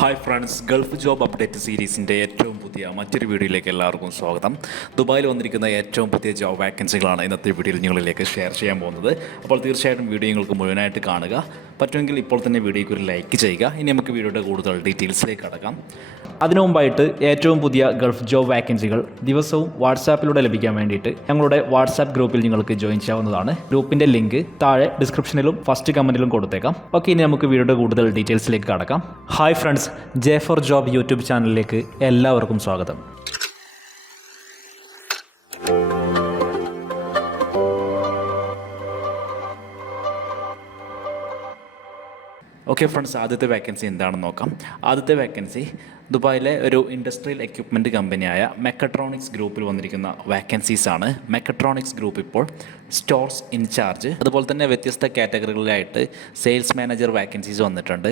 Hi friends Gulf job update സീരീസിന്റെ ഏറ്റവും പുതിയ മറ്റൊരു വീഡിയോയിലേക്ക് എല്ലാവർക്കും സ്വാഗതം. ദുബായിൽ വന്നിരിക്കുന്ന ഏറ്റവും പുതിയ ജോബ് വാക്കൻസികളാണ് ഇന്നത്തെ വീഡിയോയിൽ നിങ്ങളിലേക്ക് ഷെയർ ചെയ്യാൻ പോകുന്നത്. അപ്പോൾ തീർച്ചയായിട്ടും വീഡിയോ നിങ്ങൾക്ക് മുഴുവനായിട്ട് കാണുക. പറ്റുമെങ്കിൽ ഇപ്പോൾ തന്നെ വീഡിയോയ്ക്ക് ഒരു ലൈക്ക് ചെയ്യുക. ഇനി നമുക്ക് വീഡിയോയുടെ കൂടുതൽ ഡീറ്റെയിൽസിലേക്ക് കടക്കാം. അതിനു മുമ്പായിട്ട് ഏറ്റവും പുതിയ ഗൾഫ് ജോബ് വാക്കൻസികൾ ദിവസവും വാട്സാപ്പിലൂടെ ലഭിക്കാൻ വേണ്ടിയിട്ട് ഞങ്ങളുടെ വാട്സാപ്പ് ഗ്രൂപ്പിൽ നിങ്ങൾക്ക് ജോയിൻ ചെയ്യാവുന്നതാണ്. ഗ്രൂപ്പിന്റെ ലിങ്ക് താഴെ ഡിസ്ക്രിപ്ഷനിലും ഫസ്റ്റ് കമന്റിലും കൊടുത്തേക്കാം. ഓക്കെ ഇനി നമുക്ക് വീഡിയോയുടെ കൂടുതൽ ഡീറ്റെയിൽസിലേക്ക് കടക്കാം. Hi friends J for job YouTube ചാനലിലേക്ക് എല്ലാവർക്കും സ്വാഗതം. ഓക്കെ ഫ്രണ്ട്സ് ആദ്യത്തെ വേക്കൻസി എന്താണെന്ന് നോക്കാം. ആദ്യത്തെ വേക്കൻസി ദുബായിലെ ഒരു ഇൻഡസ്ട്രിയൽ എക്യുപ്മെന്റ് കമ്പനിയായ മെക്കട്രോണിക്സ് ഗ്രൂപ്പിൽ വന്നിരിക്കുന്ന വാക്കൻസീസ് ആണ്. മെക്കട്രോണിക്സ് ഗ്രൂപ്പ് ഇപ്പോൾ സ്റ്റോർസ് ഇൻചാർജ് അതുപോലെ തന്നെ വ്യത്യസ്ത കാറ്റഗറികളിലായിട്ട് സെയിൽസ് മാനേജർ വാക്കൻസീസ് വന്നിട്ടുണ്ട്.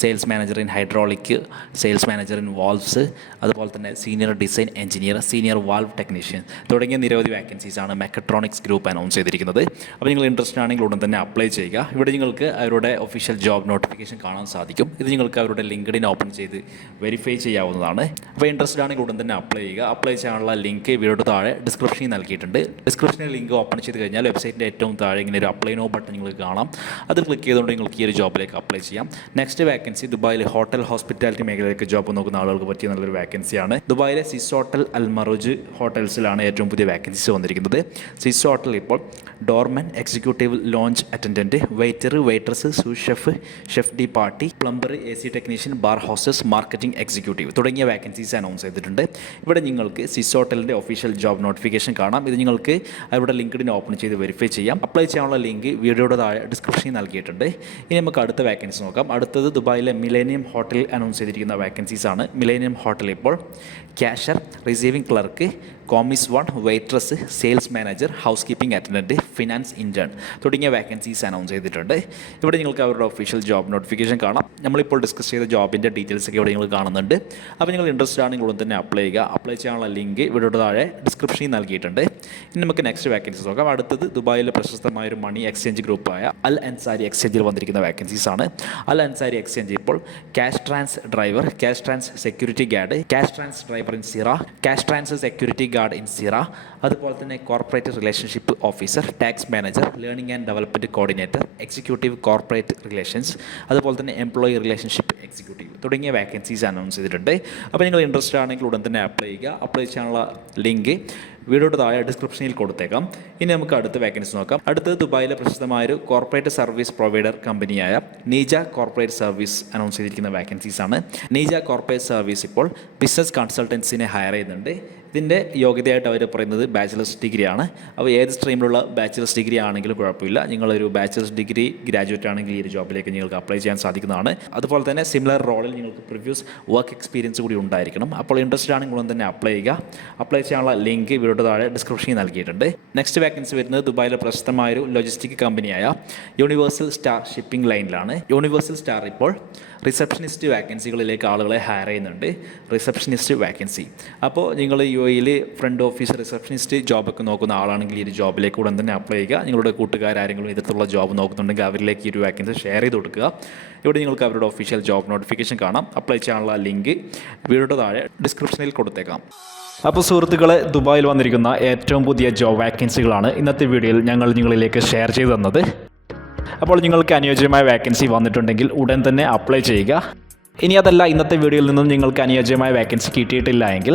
Sales manager in hydraulic sales manager in valves അതുപോലെ തന്നെ senior design engineer senior valve technician തുടങ്ങിയ നിരവധി വാക്കൻസീസ് ആണ് മെക്കട്രോണിക്സ് ഗ്രൂപ്പ് അനൗൺസ് ചെയ്തിരിക്കുന്നത്. അപ്പോൾ നിങ്ങൾ ഇൻട്രസ്റ്റ് ആണെങ്കിൽ ഉടൻ തന്നെ അപ്ലൈ ചെയ്യുക. ഇവിടെ നിങ്ങൾക്ക് അവരുടെ ഒഫീഷ്യൽ ജോബ് നോട്ടിഫിക്കേഷൻ കാണാൻ സാധിക്കും. ഇത് നിങ്ങൾക്ക് അവരുടെ ലിങ്ക്ഡിൻ ഓപ്പൺ ചെയ്ത് വെരിഫൈ ചെയ്യാവുന്നതാണ്. അപ്പോൾ ഇൻട്രസ്റ്റഡ് ആണെങ്കിൽ ഉടൻ തന്നെ അപ്ലൈ ചെയ്യുക. അപ്ലൈ ചെയ്യാനുള്ള ലിങ്ക് വീഡിയോയുടെ താഴെ ഡിസ്ക്രിപ്ഷനിൽ നൽകിയിട്ടുണ്ട്. ഡിസ്ക്രിപ്ഷനിൽ ലിങ്ക് ഓപ്പൺ ചെയ്ത് കഴിഞ്ഞാൽ വെബ്സൈറ്റിന്റെ ഏറ്റവും താഴെ ഇങ്ങനെ ഒരു അപ്ലൈ നോ ബട്ടൺ നിങ്ങൾ കാണാം. അത് ക്ലിക്ക് ചെയ്തുകൊണ്ട് നിങ്ങൾക്ക് ഈ ഒരു ജോബിലേക്ക് അപ്ലൈ ചെയ്യാം. നെക്സ്റ്റ് വേക്കൻസി ദുബായിൽ ഹോട്ടൽ ഹോസ്പിറ്റാലിറ്റി മേഖലയിലേക്ക് ജോബ് നോക്കുന്ന ആളുകൾക്ക് പറ്റിയ നല്ലൊരു വേക്കൻസിയാണ് ദുബായിലെ സിസ് ഹോട്ടൽ അൽമറുജ് ഹോട്ടൽസിലാണ് ഏറ്റവും പുതിയ വേക്കൻസീസ് വന്നിരിക്കുന്നത്. സിസ് ഹോട്ടൽ ഇപ്പോൾ doorman executive lounge attendant waiter waiters sous chef chef de partie plumber A C technician bar hostess marketing executive തുടങ്ങിയ വേക്കൻസീസ് അനൗൺസ് ചെയ്തിട്ടുണ്ട്. ഇവിടെ നിങ്ങൾക്ക് സിസ് ഹോട്ടലിന്റെ ഒഫീഷ്യൽ ജോബ് നോട്ടിഫിക്കേഷൻ കാണാം. ഇത് നിങ്ങൾക്ക് അവരുടെ ലിങ്ക്ഡിൻ ഓപ്പൺ ചെയ്ത് വെരിഫൈ ചെയ്യാം. അപ്ലൈ ചെയ്യാനുള്ള ലിങ്ക് വീഡിയോയുടെ താഴെ ഡിസ്ക്രിപ്ഷനിൽ നൽകിയിട്ടുണ്ട്. ഇനി നമുക്ക് അടുത്ത വേക്കൻസി നോക്കാം. അടുത്തത് ദുബായിലെ മിലേനിയം ഹോട്ടലിൽ അനൗൺസ് ചെയ്തിരിക്കുന്ന വേക്കൻസീസ് ആണ്. മിലേനിയം ഹോട്ടൽ ഇപ്പോൾ cashier receiving clerk commis one waitress sales manager housekeeping attendant finance intern തുടങ്ങിയ വേക്കൻസീസ് അനൗൺസ് ചെയ്തിട്ടുണ്ട്. ഇവിടെ നിങ്ങൾക്ക് അവരുടെ ഒഫീഷ്യൽ ജോബ് നോട്ടിഫിക്കേഷൻ കാണാം. നമ്മളിപ്പോൾ ഡിസ്കസ് ചെയ്ത ജോബിന്റെ ഡീറ്റെയിൽസ് ഒക്കെ ഇവിടെ നിങ്ങൾ കാണുന്നുണ്ട്. അപ്പോൾ നിങ്ങൾ ഇൻട്രസ്റ്റ് ആണെങ്കിൽ ഉടൻ തന്നെ അപ്ലൈ ചെയ്യുക. അപ്ലൈ ചെയ്യാനുള്ള ലിങ്ക് ഇവിടെ താഴെ ഡിസ്ക്രിപ്ഷനിൽ നൽകിയിട്ടുണ്ട്. ഇനി നമുക്ക് നെക്സ്റ്റ് വേക്കൻസീസ് നോക്കാം. അടുത്തത് ദുബായിലെ പ്രശസ്തമായ ഒരു മണി എക്സ്ചേഞ്ച് ഗ്രൂപ്പായ അൽ അൻസാരി എക്സ്ചേഞ്ചിൽ വന്നിരിക്കുന്ന വേക്കൻസീസ് ആണ്. അൽ അൻസാരി എക്സ്ചേഞ്ച് ഇപ്പോൾ cash trans driver cash trans security guard cash trans driver in സിറ cash trans security guard in സിറ അതുപോലെ തന്നെ corporate relationship officer tax manager learning and development coordinator executive corporate relations അതുപോലെ തന്നെ employee relationship executive തുടങ്ങിയ vacancies announce ചെയ്തിട്ടുണ്ട്. അപ്പോൾ നിങ്ങൾ interested ആണെങ്കിൽ ഉടൻ തന്നെ അപ്ലൈ ചെയ്യുക. അപ്ലൈ ചെയ്യാനുള്ള ലിങ്ക് വീഡിയോയുടെ താഴെ ഡിസ്ക്രിപ്ഷനിൽ കൊടുത്തേക്കാം. ഇനി നമുക്ക് അടുത്ത വേക്കൻസി നോക്കാം. അടുത്തത് ദുബായിലെ പ്രശസ്തമായ ഒരു കോർപ്പറേറ്റ് സർവീസ് പ്രൊവൈഡർ കമ്പനിയായ നീജ കോർപ്പറേറ്റ് സർവീസ് അനൗൺസ് ചെയ്തിരിക്കുന്ന വേക്കൻസീസ് ആണ്. നീജ കോർപ്പറേറ്റ് സർവീസ് ഇപ്പോൾ ബിസിനസ് കൺസൾട്ടൻസിനെ ഹയർ ചെയ്യുന്നുണ്ട്. ഇതിന്റെ യോഗ്യതയായിട്ട് അവർ പറയുന്നത് ബാച്ചിലേഴ്സ് ഡിഗ്രിയാണ് അപ്പോൾ ഏത് സ്ട്രീമിലുള്ള ബാച്ചിലേഴ്സ് ഡിഗ്രി ആണെങ്കിലും കുഴപ്പമില്ല. നിങ്ങളൊരു ബാച്ചിലേഴ്സ് ഡിഗ്രി ഗ്രാജുവേറ്റ് ആണെങ്കിൽ ഈ ഒരു ജോബിലേക്ക് നിങ്ങൾക്ക് അപ്ലൈ ചെയ്യാൻ സാധിക്കുന്നതാണ്. അതുപോലെ തന്നെ സിമിലർ റോളിൽ നിങ്ങൾക്ക് പ്രിവ്യൂസ് വർക്ക് എക്സ്പീരിയൻസ് കൂടി ഉണ്ടായിരിക്കണം. അപ്പോൾ ഇൻട്രസ്റ്റഡ് ആണെങ്കിൽ തന്നെ അപ്ലൈ ചെയ്യുക. അപ്ലൈ ചെയ്യാനുള്ള ലിങ്ക് ഇവരുടെ താഴെ ഡിസ്ക്രിപ്ഷനിൽ നൽകിയിട്ടുണ്ട്. നെക്സ്റ്റ് വേക്കൻസി വരുന്നത് ദുബായിലെ പ്രശസ്തമായ ഒരു ലോജിസ്റ്റിക് കമ്പനിയായ യൂണിവേഴ്സൽ സ്റ്റാർ ഷിപ്പിംഗ് ലൈനിലാണ് യൂണിവേഴ്സൽ സ്റ്റാർ ഇപ്പോൾ റിസപ്ഷനിസ്റ്റ് വാക്കൻസികളിലേക്ക് ആളുകളെ ഹയർ ചെയ്യുന്നുണ്ട്. റിസപ്ഷനിസ്റ്റ് വാക്കൻസി അപ്പോൾ നിങ്ങൾ യു എയിൽ ഫ്രണ്ട് ഓഫീസ് റിസപ്ഷനിസ്റ്റ് ജോബൊക്കെ നോക്കുന്ന ആളാണെങ്കിൽ ഈ ഒരു ജോബിലേക്ക് ഉടൻ തന്നെ അപ്ലൈ ചെയ്യുക. നിങ്ങളുടെ കൂട്ടുകാരെങ്കിലും ഇത്തരത്തിലുള്ള ജോബ് നോക്കുന്നുണ്ടെങ്കിൽ അവരിലേക്ക് ഈ ഒരു വാക്കൻസി ഷെയർ ചെയ്ത് കൊടുക്കുക. ഇവിടെ നിങ്ങൾക്ക് അവരുടെ ഒഫീഷ്യൽ ജോബ് നോട്ടിഫിക്കേഷൻ കാണാം. അപ്ലൈ ചെയ്യാനുള്ള ലിങ്ക് വീഡിയോയുടെ താഴെ ഡിസ്ക്രിപ്ഷനിൽ കൊടുത്തേക്കാം. അപ്പോൾ സുഹൃത്തുക്കളെ ദുബായിൽ വന്നിരിക്കുന്ന ഏറ്റവും പുതിയ ജോബ് വാക്കൻസികളാണ് ഇന്നത്തെ വീഡിയോയിൽ ഞങ്ങൾ നിങ്ങളിലേക്ക് ഷെയർ ചെയ്തു തന്നത്. അപ്പോൾ നിങ്ങൾക്ക് അനുയോജ്യമായ വാക്കൻസി വന്നിട്ടുണ്ടെങ്കിൽ ഉടൻ തന്നെ അപ്ലൈ ചെയ്യുക. ഇനി അതല്ല ഇന്നത്തെ വീഡിയോയിൽ നിന്നും നിങ്ങൾക്ക് അനുയോജ്യമായ വാക്കൻസി കിട്ടിയിട്ടില്ല എങ്കിൽ